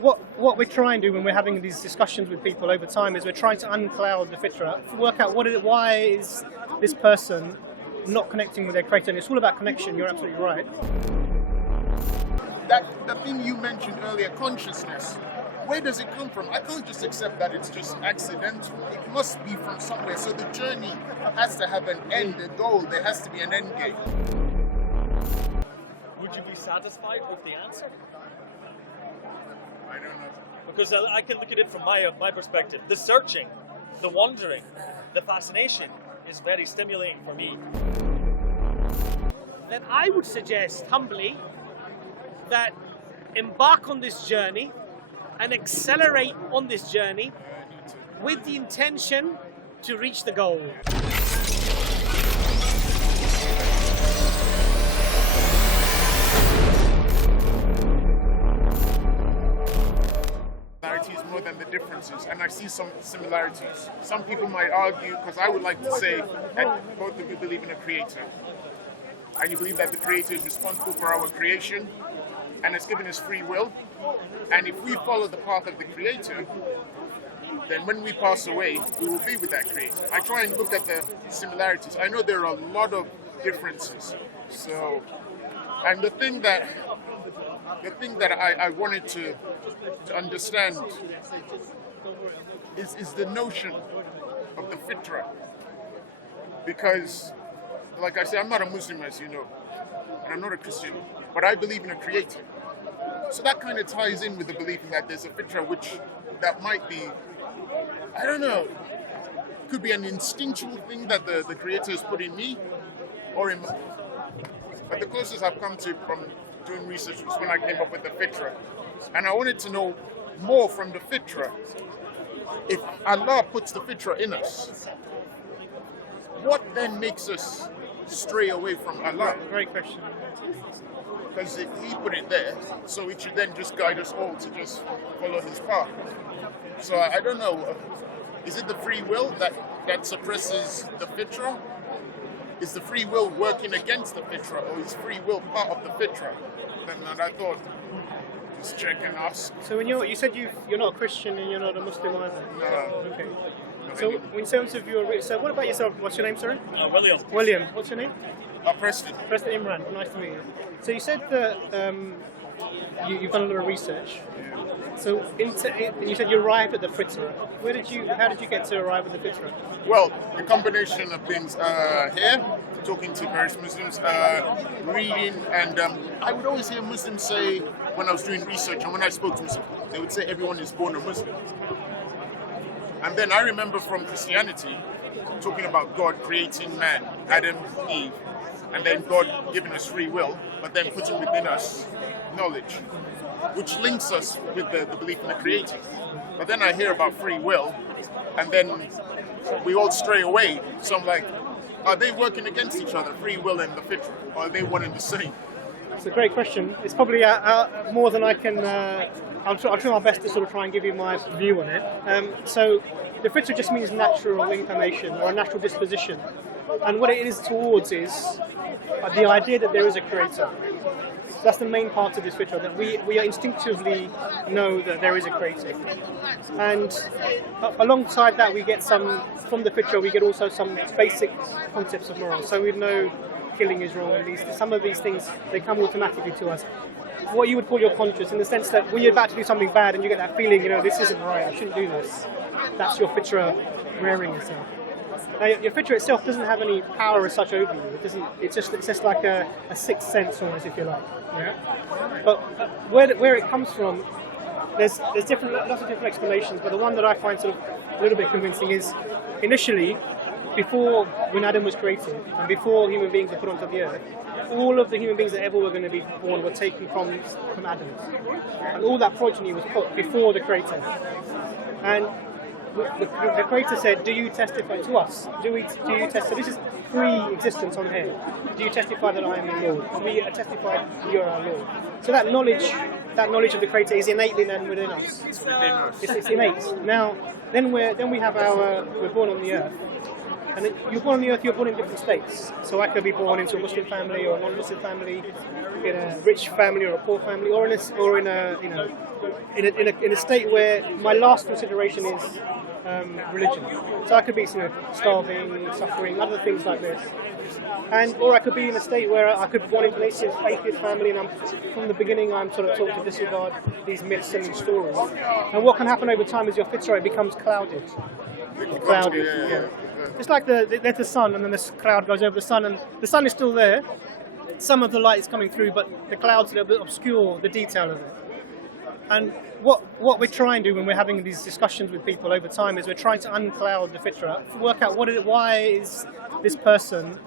what we're trying to do when we're having these discussions with people over time is we're trying to uncloud the fitra, work out why is this person not connecting with their creator. And it's all about connection. You're absolutely right. The thing you mentioned earlier, consciousness, where does it come from? I can't just accept that it's just accidental. It must be from somewhere. So the journey has to have an end, a goal. There has to be an end game. Would you be satisfied with the answer? I don't know. Because I can look at it from my perspective. The searching, the wondering, the fascination is very stimulating for me. Then I would suggest, humbly, that embark on this journey and accelerate on this journey with the intention to reach the goal. More than the differences, and I see some similarities. Some people might argue, because I would like to say that both of you believe in a creator, and you believe that the creator is responsible for our creation and has given us free will, and if we follow the path of the creator, then when we pass away, we will be with that creator. I try and look at the similarities. I know there are a lot of differences. So, and the thing that I wanted to understand is the notion of the fitra. Because, like I said, I'm not a Muslim, as you know, and I'm not a Christian, but I believe in a creator. So that kind of ties in with the belief that there's a fitra, that might be, I don't know, could be an instinctual thing that the creator has put in me, or in, but the closest I've come to from doing research was when I came up with the fitra. And I wanted to know more from the fitra. If Allah puts the fitra in us, what then makes us stray away from Allah? Great question. Because He put it there, so it should then just guide us all to just follow His path. So I don't know, is it the free will that suppresses the fitra? Is the free will working against the fitra, or is free will part of the fitra? And I thought, just check and ask. So when you said you're not a Christian and you're not a Muslim either? No. Okay. So in terms of so what about yourself? What's your name, sorry? William. William. What's your name? Preston. Preston Imran. Nice to meet you. So you said that you've done a lot of research. So you said you arrived at the fitra. How did you get to arrive at the fitra? Well, the combination of things here, talking to various Muslims, reading, and I would always hear Muslims say, when I was doing research and when I spoke to Muslims, they would say everyone is born a Muslim. And then I remember from Christianity, talking about God creating man, Adam, Eve, and then God giving us free will, but then putting within us knowledge, which links us with the belief in the Creator. But then I hear about free will, and then we all stray away. So I'm like, are they working against each other, free will and the fitra, or are they one and the same? It's a great question. It's probably more than I can. I'll try my best to sort of try and give you my view on it. So the fitra just means natural inclination or a natural disposition, and what it is towards is the idea that there is a creator. That's the main part of this fitra, that we instinctively know that there is a creator. And alongside that, we get from the fitra, we get also some basic concepts of morals. So we know killing is wrong, at least. Some of these things, they come automatically to us. What you would call your conscience, in the sense that when you're about to do something bad and you get that feeling, this isn't right, I shouldn't do this. That's your fitra rearing itself. Now, your fitra itself doesn't have any power as such over you. It's just like a sixth sense, almost, if you like. Yeah. But where it comes from, there's lots of different explanations. But the one that I find sort of a little bit convincing is, initially, when Adam was created and before human beings were put onto the earth, all of the human beings that ever were going to be born were taken from Adam, and all that progeny was put before the Creator. And the Creator said, "Do you testify to us? Do you testify? This is pre-existence on here. Do you testify that I am your Lord? And we testify that you are our Lord." So that knowledge of the Creator is innately then within us. It's innate. Now, then we have we're born on the earth, And you're born on the earth, you're born in different states. So I could be born into a Muslim family or a non-Muslim family, in a rich family or a poor family, or in a state where my last consideration is religion. So I could be starving, suffering, other things like this. Or I could be in a state where I could be born into an atheist family, and from the beginning I'm sort of taught to disregard these myths and these stories. And what can happen over time is your fitra becomes clouded. Yeah. It's like there's the sun, and then this cloud goes over the sun, and the sun is still there. Some of the light is coming through, but the clouds a little bit obscure the detail of it. And what we're trying to do when we're having these discussions with people over time is we're trying to uncloud the fitra, work out why is this person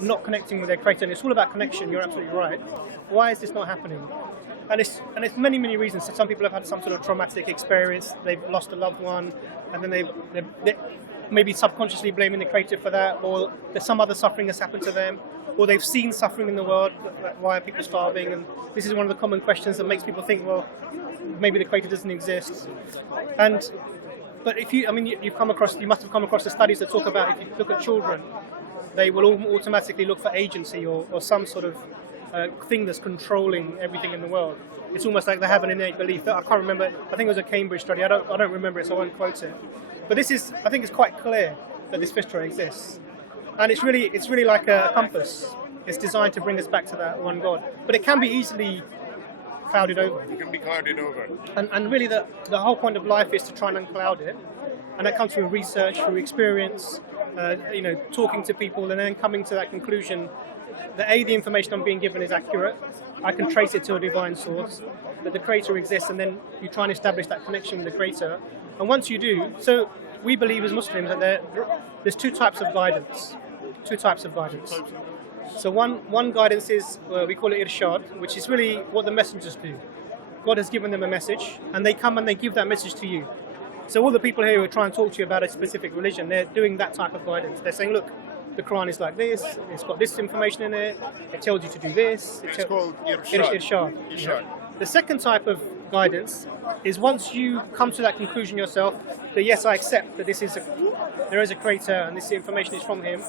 not connecting with their creator. And it's all about connection. You're absolutely right. Why is this not happening? And it's many reasons. So some people have had some sort of traumatic experience. They've lost a loved one, and then they maybe subconsciously blaming the creator for that, or there's some other suffering that's happened to them, or they've seen suffering in the world. Like, why are people starving? And this is one of the common questions that makes people think, well, maybe the creator doesn't exist. But if you must have come across the studies that talk about, if you look at children, they will automatically look for agency or some sort of thing that's controlling everything in the world. It's almost like they have an innate belief. I can't remember. I think it was a Cambridge study. I don't remember it, so I won't quote it. But I think it's quite clear that this fitra exists, and it's really like a compass. It's designed to bring us back to that one God. But it can be easily clouded over. It can be clouded over. And really, the whole point of life is to try and uncloud it, and that comes through research, through experience, talking to people, and then coming to that conclusion that the information I'm being given is accurate. I can trace it to a divine source, that the creator exists, and then you try and establish that connection with the creator. And once you do, so we believe as Muslims that there's two types of guidance. So one guidance is, we call it irshad, which is really what the messengers do. God has given them a message, and they come and they give that message to you. So all the people here who are trying to talk to you about a specific religion, they're doing that type of guidance. They're saying, look, the Quran is like this, it's got this information in it, it tells you to do this. It's called irshad. Irshad. The second type of guidance is once you come to that conclusion yourself, that yes, I accept that there is a creator and this information is from him,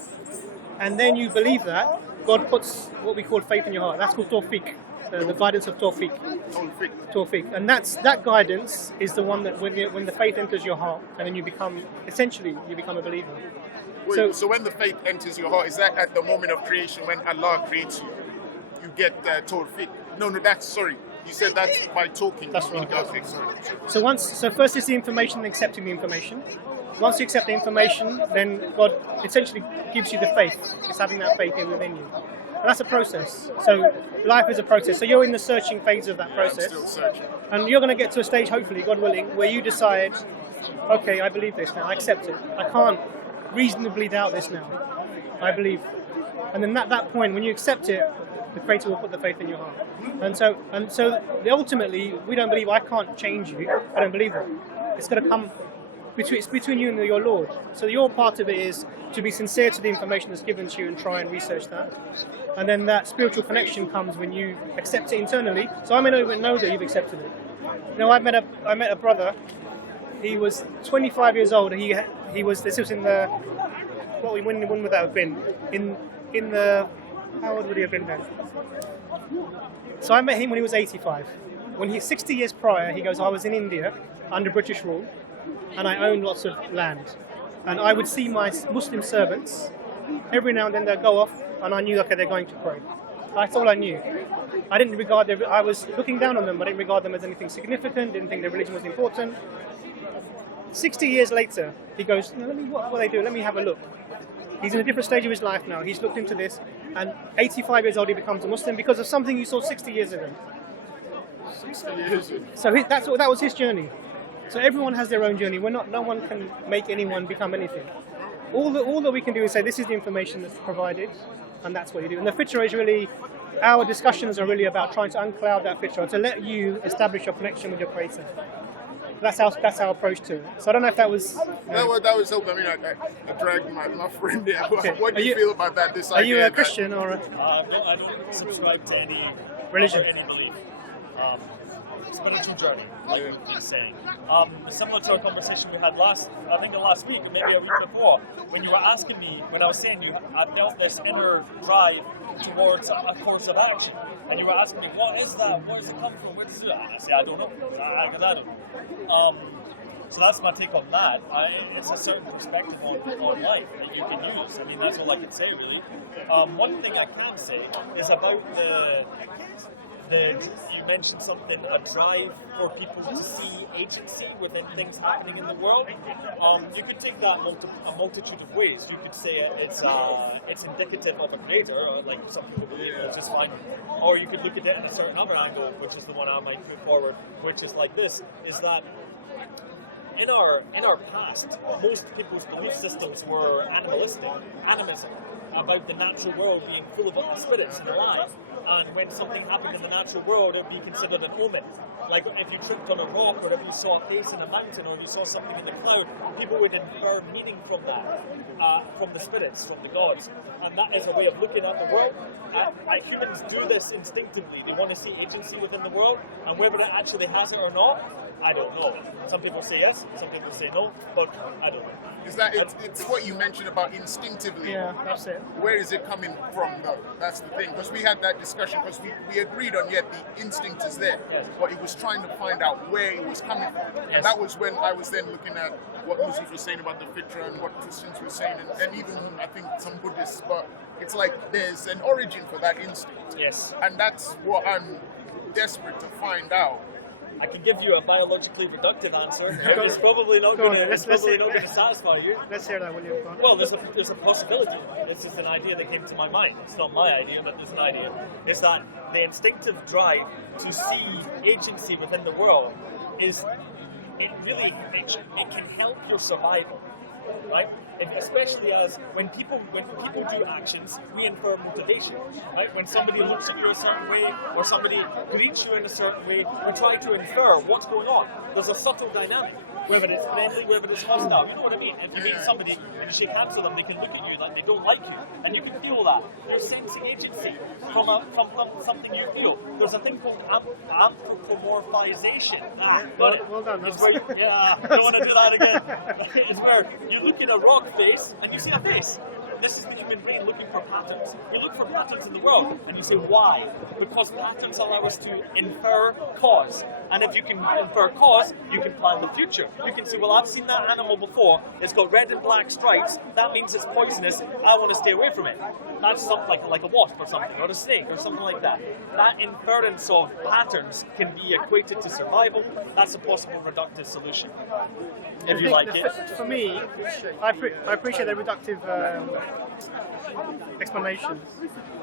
and then you believe that, God puts what we call faith in your heart. That's called tawfiq, the guidance of tawfiq. And that guidance is the one that when the faith enters your heart, and then you become a believer. Wait, so when the faith enters your heart, is that at the moment of creation when Allah creates you? You get tawfiq. No, sorry. You said that's by talking. That's right. So first is the information and accepting the information. Once you accept the information, then God essentially gives you the faith. It's having that faith within you. And that's a process. So life is a process. So you're in the searching phase of that process. I'm still searching. And you're going to get to a stage, hopefully, God willing, where you decide, okay, I believe this now. I accept it. I can't reasonably doubt this now. I believe. And then at that point, when you accept it, the Creator will put the faith in your heart. And so ultimately, we don't believe I can't change you. I don't believe that. It's going to come between you and your Lord. So your part of it is to be sincere to the information that's given to you and try and research that. And then that spiritual connection comes when you accept it internally. So I may not even know that you've accepted it. I met a brother. He was 25 years old. This was in the, when would that have been? In the, how old would he have been then? So I met him when he was 85. When he's 60 years prior, he goes, I was in India under British rule, and I owned lots of land. And I would see my Muslim servants, every now and then they'd go off, and I knew, okay, they're going to pray. That's all I knew. I didn't regard I was looking down on them, but I didn't regard them as anything significant, didn't think their religion was important. 60 years later, he goes, what they do, let me have a look. He's in a different stage of his life now. He's looked into this, and 85 years old, he becomes a Muslim because of something he saw 60 years ago. 60 years ago. So that was his journey. So everyone has their own journey. No one can make anyone become anything. All that we can do is say, this is the information that's provided, and that's what you do. And the fitra is really, our discussions are really about trying to uncloud that fitra, to let you establish your connection with your Creator. That's our approach to it. So I don't know if that was... That was helpful. I mean, I dragged my friend there. Okay. What do you feel about that? This idea? Are you a Christian or a... No, I don't subscribe to any religion. Or any belief. spiritual journey, like you were saying. Similar to a conversation we had last week, or maybe a week before, when you were asking me, when I was saying I felt this inner drive towards a course of action, and you were asking me, what is that? Where does it come from? Where does it? And I say, I don't know, because I don't know. So that's my take on that. It's a certain perspective on life that you can use. I mean, that's all I can say, really. One thing I can say is about you mentioned something, a drive for people to see agency within things happening in the world. You could take that a multitude of ways. You could say it's indicative of a creator, like some people believe it's just fine. Or you could look at it in a certain other angle, which is the one I might put forward, which is like this, is that in our past, most people's belief systems were animism, about the natural world being full of spirits and alive. And when something happened in the natural world, it would be considered an omen. Like if you tripped on a rock, or if you saw a face in a mountain, or if you saw something in the cloud, people would infer meaning from that, from the spirits, from the gods. And that is a way of looking at the world. Humans do this instinctively. They want to see agency within the world, and whether it actually has it or not, I don't know. Some people say yes, some people say no, but I don't know. Is that it's what you mentioned about instinctively? Yeah, that's it. Where is it coming from, though? That's the thing. Because we had that discussion, because we agreed on, yet the instinct is there. Yes. But it was trying to find out where it was coming from. Yes. And that was when I was then looking at what Muslims were saying about the fitra and what Christians were saying, and even, I think, some Buddhists. But it's like there's an origin for that instinct. Yes. And that's what I'm desperate to find out. I can give you a biologically reductive answer. It's probably not going to satisfy you. Let's hear that, will you? Well, there's a possibility. This is an idea that came to my mind. It's not my idea, but there's an idea. It's that the instinctive drive to see agency within the world it can help your survival, right? Especially as when people do actions, we infer motivation, right? When somebody looks at you a certain way, or somebody greets you in a certain way, we try to infer what's going on. There's a subtle dynamic, whether it's friendly, whether it's hostile. You know what I mean? If you meet somebody and you shake hands with them, they can look at you like they don't like you, and you can feel that. You're sensing agency from something you feel. There's a thing called anthropomorphization. Well done. Don't want to do that again. It's where you look in a rock face and you see a face. This is the human brain looking for patterns. We look for patterns in the world, and you say, why? Because patterns allow us to infer cause. And if you can infer cause, you can plan the future. You can say, well, I've seen that animal before. It's got red and black stripes. That means it's poisonous. I want to stay away from it. That's something like a wasp or something, or a snake or something like that. That inference of patterns can be equated to survival. That's a possible reductive solution. If you like it. For me, I appreciate the reductive explanations.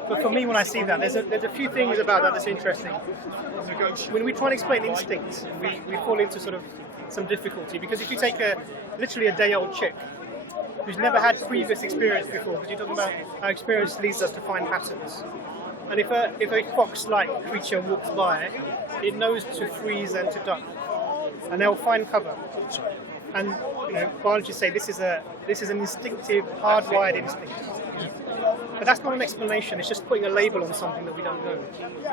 But for me, when I see that, there's a few things about that that's interesting. When we try and explain instincts, we fall into sort of some difficulty, because if you take literally a day-old chick who's never had previous experience before, because you're talking about how experience leads us to find patterns. And if a fox-like creature walks by, it knows to freeze and to duck, and they'll find cover. And biologists say this is an instinctive, hardwired instinct. But that's not an explanation. It's just putting a label on something that we don't know.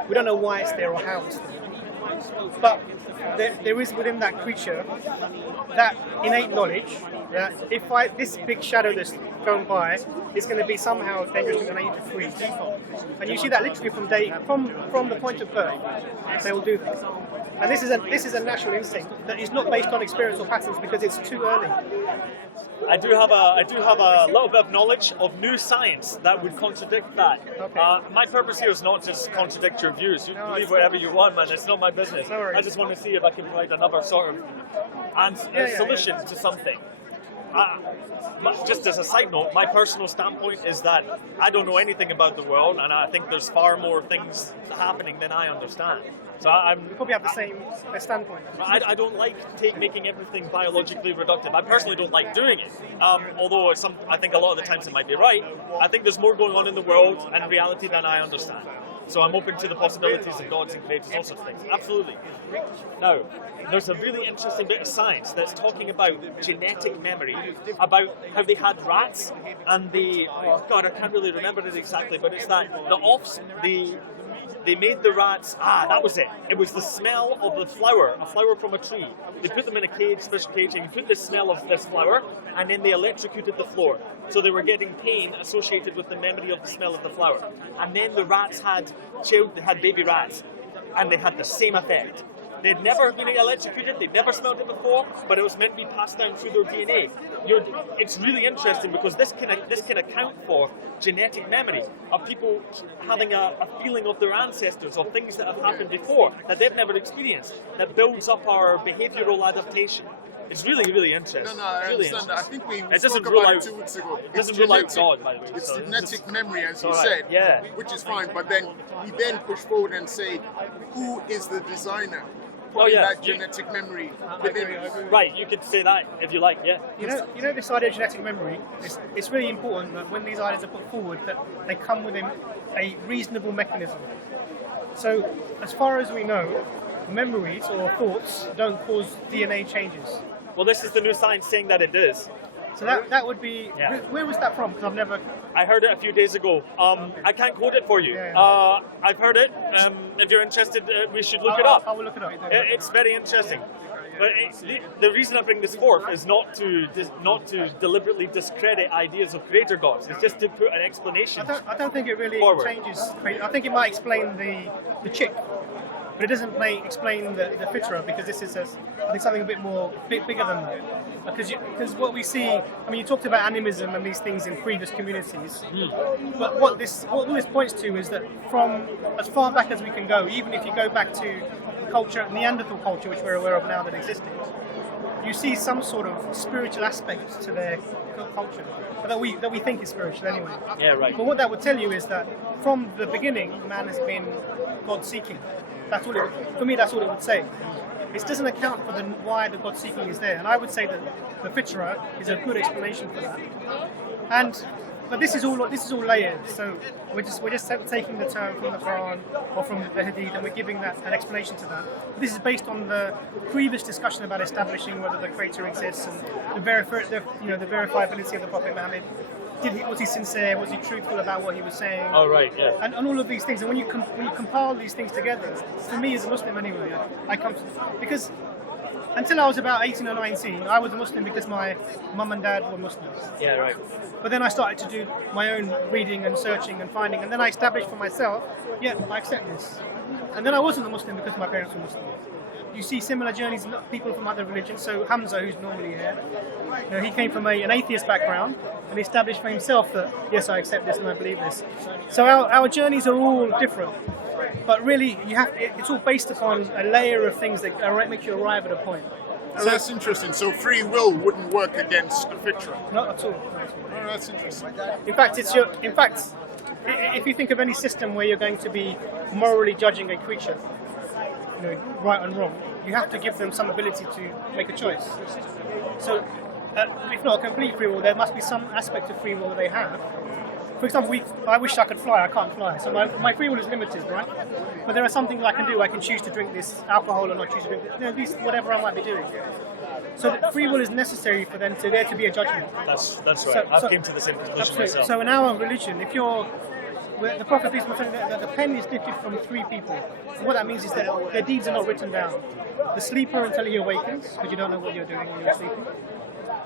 We don't know why it's there or how it's there. But there is within that creature that innate knowledge that if this big shadow that's going by is going to be somehow dangerous and I need to freeze. And you see that literally from the point of birth, they will do this. And this is a natural instinct that is not based on experience or patterns, because it's too early. I do have a little bit of knowledge of new science that would contradict that. Okay. My purpose here is not just contradict your views. You believe whatever you want, man. It's not my business. No worries. I just want to see if I can provide another sort of solution to something. Just as a side note, my personal standpoint is that I don't know anything about the world, and I think there's far more things happening than I understand. So we probably have the same standpoint. I don't like making everything biologically reductive. I personally don't like doing it. Although I think a lot of the times it might be right. I think there's more going on in the world and reality than I understand. So I'm open to the possibilities of gods and creators, all sorts of things. Absolutely. Now, there's a really interesting bit of science that's talking about genetic memory, about how they had rats and I can't really remember it exactly, but it's that the they made the rats, that was it. It was the smell of the flower, a flower from a tree. They put them in a cage, special cage, and you put the smell of this flower, and then they electrocuted the floor. So they were getting pain associated with the memory of the smell of the flower. And then the rats had baby rats, and they had the same effect. They'd never been electrocuted, they'd never smelled it before, but it was meant to be passed down through their DNA. It's really interesting because this can account for genetic memory of people having a feeling of their ancestors or things that have happened before that they've never experienced, that builds up our behavioural adaptation. It's really, really interesting. No, I really understand that. I think we it spoke about it 2 weeks ago. It doesn't rule out God, by the way. It's so genetic memory, as you right. said, yeah. which is fine. But then we then push forward and say, who is the designer? That genetic memory within. Right, you could say that if you like, yeah. You know this idea of genetic memory, it's really important that when these ideas are put forward that they come within a reasonable mechanism. So as far as we know, memories or thoughts don't cause DNA changes. Well, this is the new science saying that it does. So that would be, where was that from? Because I heard it a few days ago. I can't quote it for you. Yeah. I've heard it. If you're interested, we should look it up. I will look it up. It's very interesting. But the reason I bring this forth is not to deliberately discredit ideas of creator gods. It's just to put an explanation. I don't think it really forward. Changes. I think it might explain the chick, but it doesn't explain the fitra, because this is I think something a bit bigger than that. Because what we see, I mean, you talked about animism and these things in previous communities, but what all this points to is that from as far back as we can go, even if you go back to culture, Neanderthal culture, which we're aware of now that existed, you see some sort of spiritual aspect to their culture that we think is spiritual anyway. Yeah, right. But what that would tell you is that from the beginning, man has been God-seeking. That's all for me. That's all it would say. It doesn't account for why the God-seeking is there, and I would say that the fitra is a good explanation for that. But this is all layered. So we're just taking the term from the Quran or from the Hadith, and we're giving that an explanation to that. This is based on the previous discussion about establishing whether the Creator exists and the verifiability of the Prophet Muhammad. Was he sincere? Was he truthful about what he was saying? Oh, right, yeah. And all of these things. And when you compile these things together, for me as a Muslim anyway, because until I was about 18 or 19, I was a Muslim because my mum and dad were Muslims. Yeah, right. But then I started to do my own reading and searching and finding, and then I established for myself, I accept this. And then I wasn't a Muslim because my parents were Muslim. You see similar journeys in people from other religions. So Hamza, who's normally here, he came from an atheist background and established for himself that, yes, I accept this and I believe this. So our journeys are all different. But really, it's all based upon a layer of things that make you arrive at a point. So that's interesting. So free will wouldn't work against the fitra? Not at all. Oh, that's interesting. In fact, if you think of any system where you're going to be morally judging a creature, right and wrong, you have to give them some ability to make a choice. So, if not complete free will, there must be some aspect of free will that they have. For example, I wish I could fly, I can't fly. So my free will is limited, right? But there are some things I can do. I can choose to drink this alcohol or not choose to drink it. Whatever I might be doing. So free will is necessary for there to be a judgment. That's right. I've came to the same conclusion myself. So in our religion, the Prophet is saying that the pen is lifted from 3 people. And what that means is that their deeds are not written down. The sleeper until he awakens, because you don't know what you're doing when you're sleeping.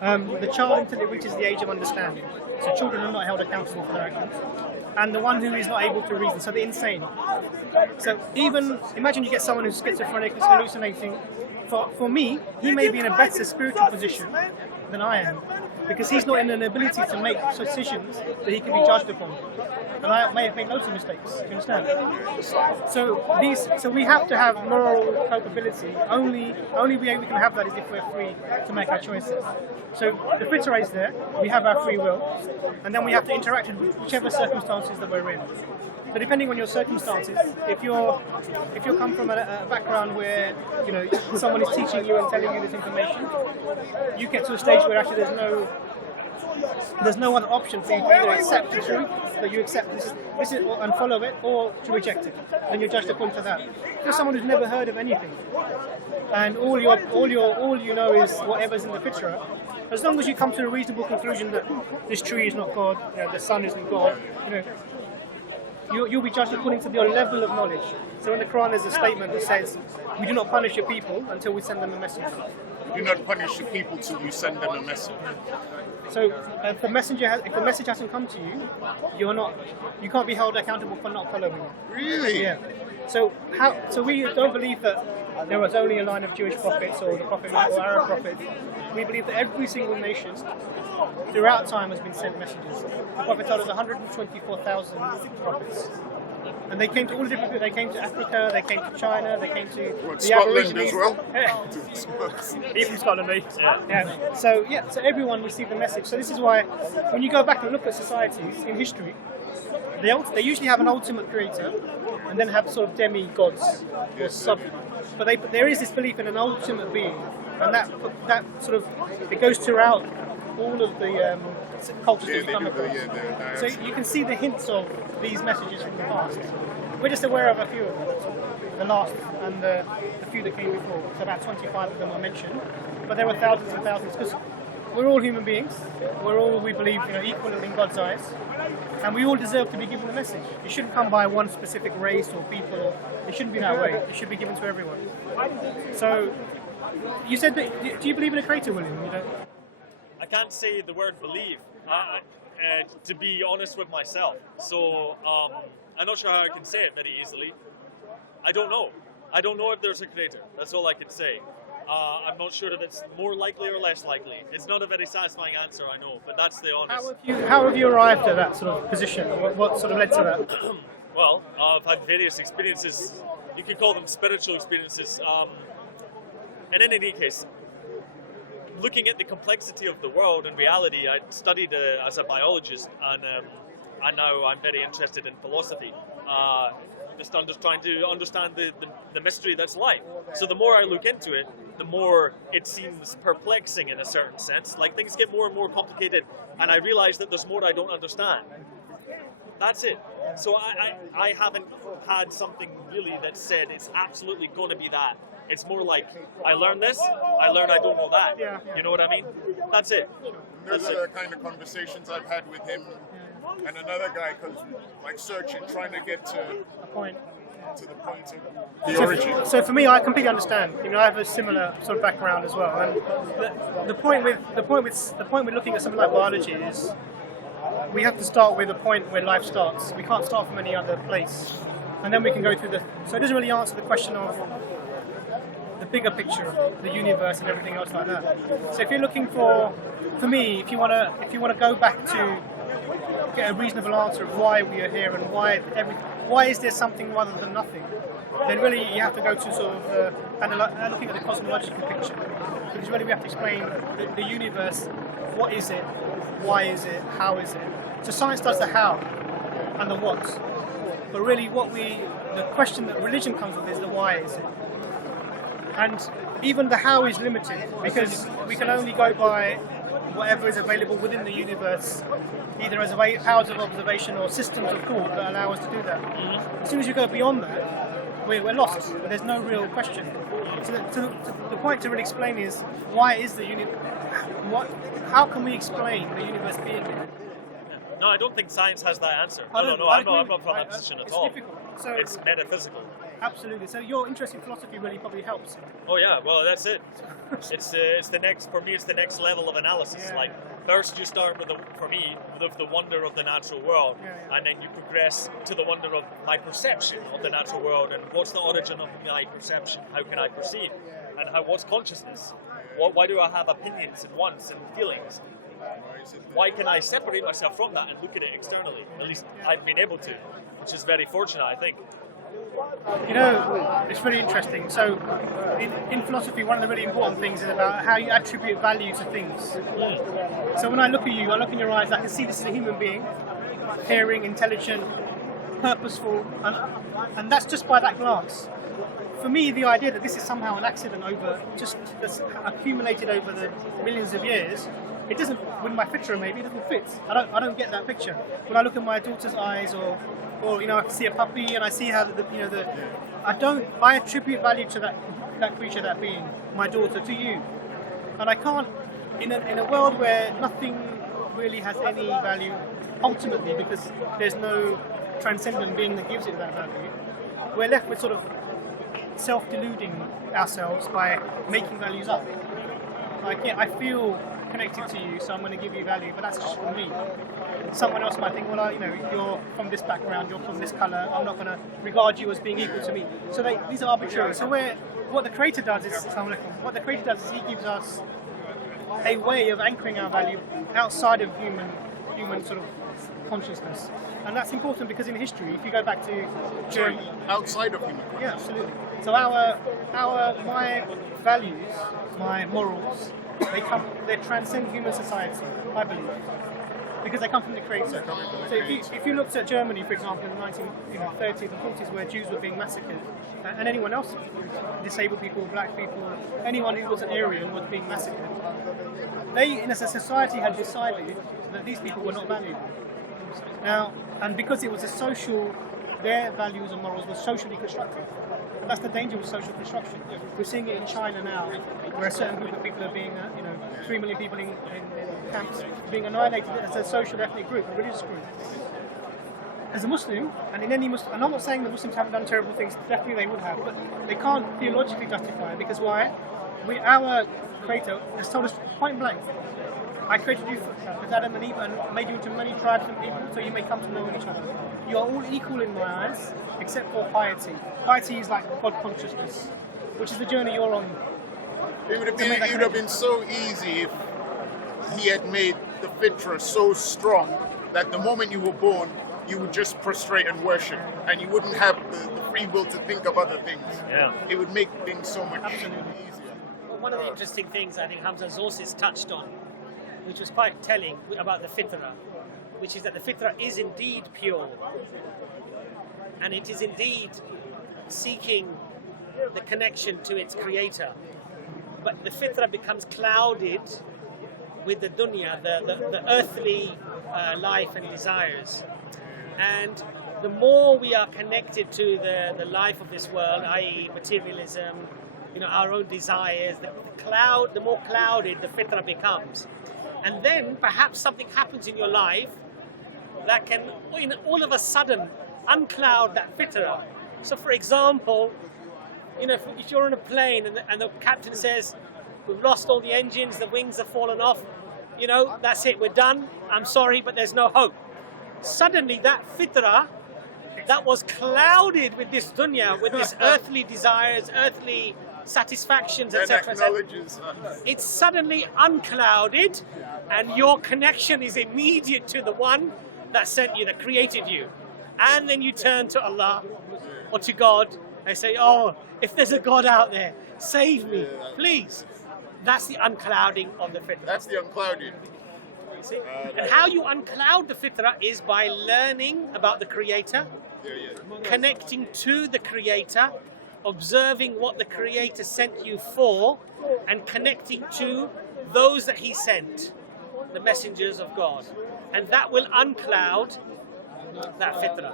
The child until it reaches the age of understanding. So children are not held accountable for their actions. And the one who is not able to reason, so the insane. So imagine you get someone who's schizophrenic, who's hallucinating. For me, he may be in a better spiritual position than I am, because he's not in an ability to make decisions that he can be judged upon. And I may have made loads of mistakes. Do you understand? So we have to have moral culpability. Only way we can have that is if we're free to make our choices. So the fitra is there. We have our free will, and then we have to interact in whichever circumstances that we're in. So depending on your circumstances, if you come from a background where someone is teaching you and telling you this information, you get to a stage where actually there's no other option for you to either accept the truth, that you accept this and follow it, or to reject it, and you're judged according to that. If you're someone who's never heard of anything, and all you know is whatever's in the fitra, as long as you come to a reasonable conclusion that this tree is not God, the sun isn't God, you'll be judged according to your level of knowledge. So in the Quran there's a statement that says, we do not punish your people until we send them a message. Do not punish the people till you send them a message. So if the message hasn't come to you, you can't be held accountable for not following it. Really? Yeah. So we don't believe that there was only a line of Jewish prophets or the prophet or Arab prophets. We believe that every single nation throughout time has been sent messages. The Prophet told us 124,000 prophets. And they came to all the different people. They came to Africa, they came to China, they came to the Scotland as well? Even from Scotland, eh? Yeah. So everyone received the message. So this is why, when you go back and look at societies in history, they usually have an ultimate creator and then have sort of demigods or sub. But there is this belief in an ultimate being, and that sort of, it goes throughout all of the cultures that you come across. So you can see the hints of these messages from the past. We're just aware of a few of them, the last and the few that came before. So about 25 of them are mentioned, but there were thousands and thousands, because we're all human beings. We're all, we believe, equal in God's eyes, and we all deserve to be given a message. It shouldn't come by one specific race or people. It shouldn't be that way. It should be given to everyone. So, you said that. Do you believe in a creator, William? I can't say the word believe, to be honest with myself. So I'm not sure how I can say it very easily. I don't know. I don't know if there's a creator. That's all I can say. I'm not sure if it's more likely or less likely. It's not a very satisfying answer, I know, but that's the honest. How have you arrived at that sort of position? What sort of led to that? Well, I've had various experiences. You could call them spiritual experiences. And in any case, looking at the complexity of the world and reality, I studied as a biologist, and now I'm very interested in philosophy. Just trying to understand the mystery that's life. So the more I look into it, the more it seems perplexing in a certain sense. Like, things get more and more complicated, and I realize that there's more I don't understand. That's it. So I haven't had something really that said it's absolutely going to be that. It's more like, I learned this, I learned I don't know that. Yeah. You know what I mean? That's it. Those are the kind of conversations I've had with him and another guy, because like searching, trying to get to A point. to the point of the origin. So for me, I completely understand. I have a similar sort of background as well. And the point with looking at something like biology is, we have to start with a point where life starts. We can't start from any other place, and then we can go through so it doesn't really answer the question of the bigger picture of the universe and everything else like that. So if you're looking for me, if you want to go back to get a reasonable answer of why we are here and why is there something rather than nothing, then really you have to go to sort of looking at the cosmological picture, because really we have to explain the universe. What is it? Why is it? How is it? So science does the how and the what, but really the question that religion comes with is the why is it. And even the how is limited, because we can only go by whatever is available within the universe, either as powers of observation or systems of thought that allow us to do that. As soon as you go beyond that, we're lost. There's no real question. So the point to really explain is, why is the universe? How can we explain the universe being here? No, I don't think science has that answer. No, I'm not from that position at all. It's difficult. So it's metaphysical. Absolutely. So your interest in philosophy really probably helps. Oh yeah, well that's it. It's the next level of analysis. Yeah. Like, first you start with the wonder of the natural world, and then you progress to the wonder of my perception of the natural world, and what's the origin of my perception? How can I perceive? And what's consciousness? Why do I have opinions and wants and feelings? Why can I separate myself from that and look at it externally? At least I've been able to, which is very fortunate, I think. It's really interesting. So, in philosophy, one of the really important things is about how you attribute value to things. So when I look at you, I look in your eyes, I can see this is a human being, caring, intelligent, purposeful, and that's just by that glance. For me, the idea that this is somehow an accident that's accumulated over the millions of years, it doesn't, with my picture maybe, it doesn't fit. I don't get that picture. When I look at my daughter's eyes, or I can see a puppy and I see how I attribute value to that creature, that being, my daughter, to you. And I can't, in a world where nothing really has any value ultimately, because there's no transcendent being that gives it that value, we're left with sort of self-deluding ourselves by making values up. Like, yeah, I feel connected to you, so I'm going to give you value, but that's just for me. Someone else might think, well, you're from this background, you're from this colour, I'm not going to regard you as being equal to me. So these are arbitrary. So what the Creator does is, he gives us a way of anchoring our value outside of human sort of consciousness. And that's important because in history, if you go back to Germany, outside of human consciousness. Yeah, absolutely. So my values, my morals, they transcend human society, I believe, because they come from the Creator. So if you looked at Germany, for example, in the 1930s and 40s, where Jews were being massacred, and anyone else, disabled people, black people, anyone who was an Aryan was being massacred, they, as a society, had decided that these people were not valuable. Now, and because it was their values and morals were socially constructed. And that's the danger with social construction. We're seeing it in China now, where a certain group of people are being, 3 million people in camps, being annihilated as a social ethnic group, a religious group. As a Muslim, and in any Muslim, and I'm not saying that Muslims haven't done terrible things, definitely they would have, but they can't theologically justify it, because why? Our Creator has told us point blank, I created you with Adam and Eve and made you into many tribes and people so you may come to know each other. You are all equal in my eyes, except for piety. Piety is like God consciousness, which is the journey you're on. It would have been so easy if he had made the fitra so strong that the moment you were born, you would just prostrate and worship, and you wouldn't have the free will to think of other things. Yeah. It would make things so much easier. Well, one of the interesting things I think Hamza Zorsis touched on, which was quite telling about the fitra, which is that the fitra is indeed pure, and it is indeed seeking the connection to its creator. But the fitra becomes clouded with the dunya, the earthly life and desires. And the more we are connected to the life of this world, i.e. materialism, our own desires, the more clouded the fitra becomes. And then perhaps something happens in your life that can, all of a sudden, uncloud that fitra. So, for example, if you're on a plane and the captain says, "We've lost all the engines, the wings have fallen off, that's it, we're done. I'm sorry, but there's no hope." Suddenly, that fitra that was clouded with this dunya, with this earthly desires, earthly satisfactions, etc., it's suddenly unclouded, and your connection is immediate to the one that sent you, that created you. And then you turn to Allah or to God and say, "Oh, if there's a God out there, save me, please." That's the unclouding of the fitra. That's the unclouding. See? And how you uncloud the fitra is by learning about the Creator, connecting to the Creator, observing what the Creator sent you for, and connecting to those that He sent, the messengers of God. And that will uncloud that fitra.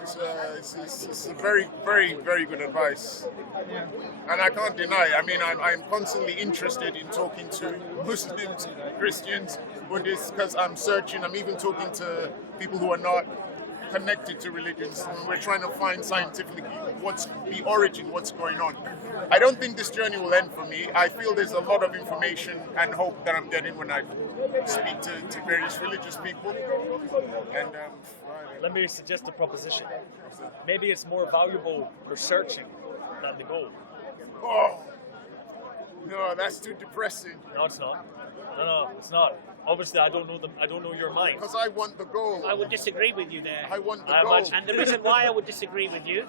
It's a very, very, very good advice. Yeah. And I can't deny, I'm constantly interested in talking to Muslims, Christians, Buddhists, because I'm searching, I'm even talking to people who are not connected to religions, and we're trying to find scientifically what's the origin, what's going on. I don't think this journey will end for me. I feel there's a lot of information and hope that I'm getting when I speak to various religious people. And let me suggest a proposition. Maybe it's more valuable researching than the goal. oh, no, that's too depressing. No, it's not. No, it's not. Obviously, I don't know them. I don't know your mind. Because I want the goal. I would disagree with you there. I want the goal. And the reason why I would disagree with you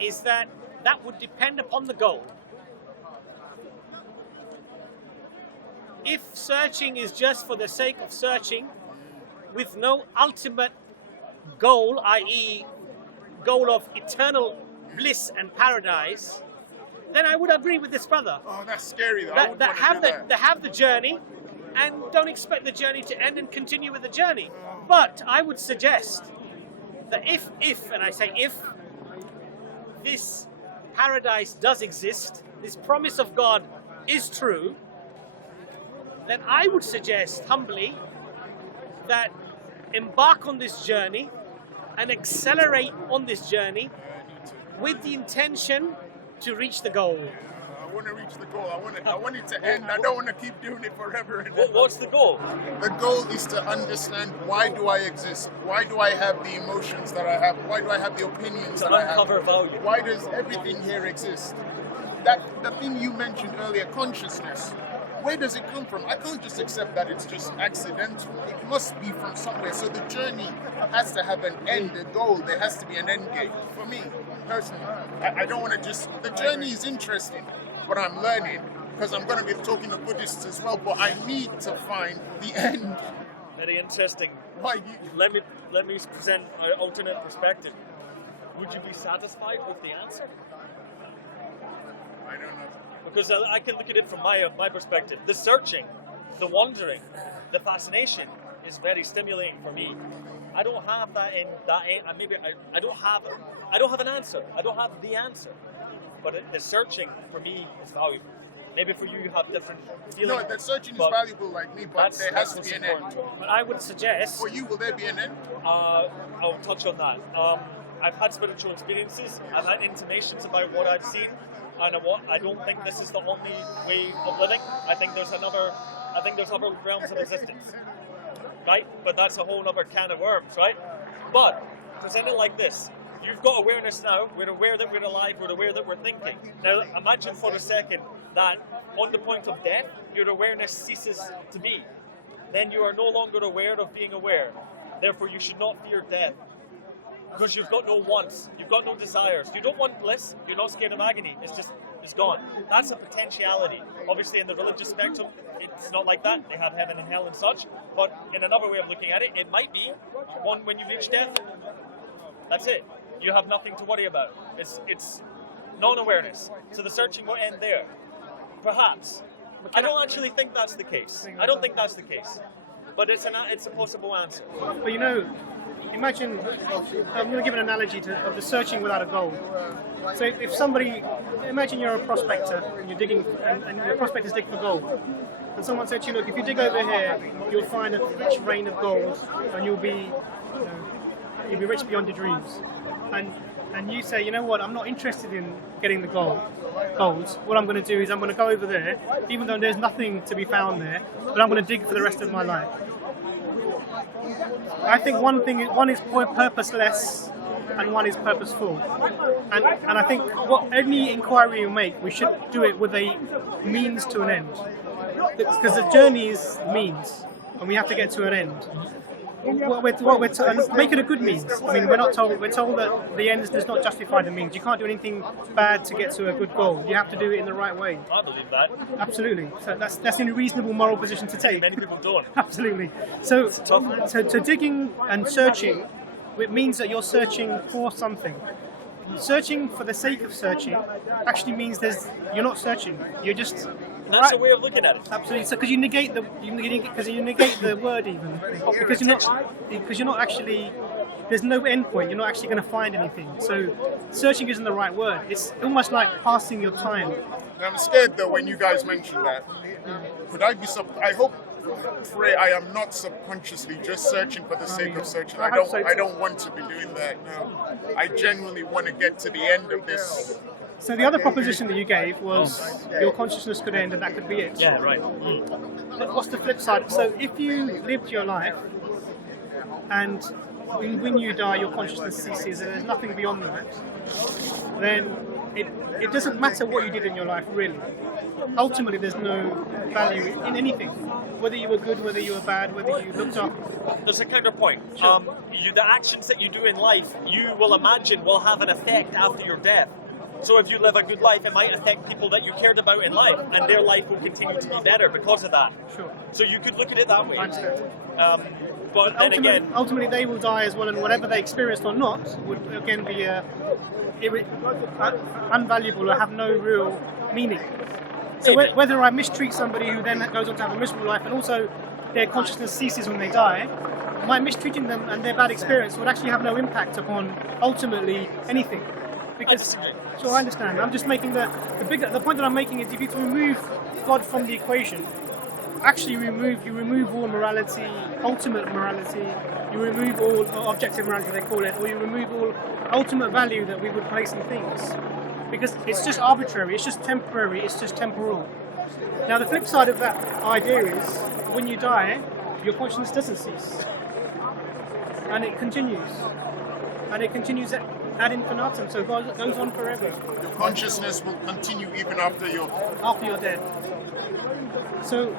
is that would depend upon the goal. If searching is just for the sake of searching, with no ultimate goal, i.e. goal of eternal bliss and paradise, then I would agree with this brother. Oh, that's scary though. That have the journey, and don't expect the journey to end and continue with the journey. But I would suggest that if and I say if, this paradise does exist, this promise of God is true, then I would suggest humbly that embark on this journey and accelerate on this journey with the intention to reach the goal. I want to reach the goal. I want it to end. I don't want to keep doing it forever. And What's the goal? The goal is to understand, why do I exist? Why do I have the emotions that I have? Why do I have the opinions that I have? Uncover value. Why does everything here exist? That the thing you mentioned earlier, consciousness. Where does it come from? I can't just accept that it's just accidental. It must be from somewhere. So the journey has to have an end, a goal. There has to be an end game. For me, personally, I don't want to just... The journey is interesting, but I'm learning, because I'm going to be talking to Buddhists as well, but I need to find the end. Very interesting. Why Let me present an alternate perspective. Would you be satisfied with the answer? I don't know. Because I can look at it from my perspective. The searching, the wondering, the fascination is very stimulating for me. I don't have I don't have an answer. I don't have the answer. But the searching for me is valuable. Maybe for you, you have different feelings. No, the searching is valuable like me, but there has to be an end. But I would suggest... For you, will there be an end? I'll touch on that. I've had spiritual experiences. I've had intimations about what I've seen. And I don't think this is the only way of living. I think there's other realms of existence, right? But that's a whole other can of worms, right? But presented like this, you've got awareness now. We're aware that we're alive. We're aware that we're thinking. Now, imagine for a second that on the point of death, your awareness ceases to be. Then you are no longer aware of being aware. Therefore, you should not fear death. Because you've got no wants, you've got no desires. You don't want bliss, you're not scared of agony. It's gone. That's a potentiality. Obviously, in the religious spectrum, it's not like that. They have heaven and hell and such. But in another way of looking at it, it might be one when you reach death. That's it. You have nothing to worry about. It's non-awareness. So the searching will end there. Perhaps. I don't actually think that's the case. I don't think that's the case. But it's a possible answer. But you know, imagine, I'm going to give an analogy of the searching without a goal. So if somebody, imagine you're a prospector and you're digging, and your prospectors dig for gold. And someone said to you, look, if you dig over here, you'll find a rich rain of gold and you'll be rich beyond your dreams. And you say, you know what, I'm not interested in getting the gold. What I'm going to do is I'm going to go over there, even though there's nothing to be found there, but I'm going to dig for the rest of my life. I think one is purposeless and one is purposeful. And I think any inquiry you make, we should do it with a means to an end. Because the journey is means, and we have to get to an end. Make it a good means. I mean, we're told that the ends does not justify the means. You can't do anything bad to get to a good goal. You have to do it in the right way. I believe that. Absolutely. So that's a reasonable moral position to take. Many people don't. Absolutely. So digging and searching, it means that you're searching for something. Searching for the sake of searching actually means you're not searching. You're just. That's a way of looking at it. Absolutely. So because you negate the word even because you're not actually. There's no end point. You're not actually going to find anything. So searching isn't the right word. It's almost like passing your time. I'm scared though when you guys mention that. Could I be? I hope. Pray I am not subconsciously just searching for the sake of searching. I don't want to be doing that. No, I genuinely want to get to the end of this. So the other proposition that you gave was your consciousness could end and that could be it. Yeah, right. But what's the flip side? So if you lived your life and when you die your consciousness ceases and there's nothing beyond that, then it doesn't matter what you did in your life really. Ultimately there's no value in anything. Whether you were good, whether you were bad, whether you looked up. There's a counterpoint. Sure. The actions that you do in life, you will imagine will have an effect after your death. So if you live a good life, it might affect people that you cared about in life, and their life will continue to be better because of that. Sure. So you could look at it that way. I understand. But then again, ultimately they will die as well, and whatever they experienced or not would again be unvaluable or have no real meaning. So whether I mistreat somebody who then goes on to have a miserable life, and also their consciousness ceases when they die, my mistreating them and their bad experience would actually have no impact upon ultimately anything. Because, I understand. I'm just making the point that I'm making is if you remove God from the equation, actually you remove all morality, ultimate morality, you remove all objective morality, they call it, or you remove all ultimate value that we would place in things. Because it's just arbitrary, it's just temporary, it's just temporal. Now the flip side of that idea is, when you die, your consciousness doesn't cease. And it continues. And it continues ad infinitum, so it goes on forever. Your consciousness will continue even after you're dead. So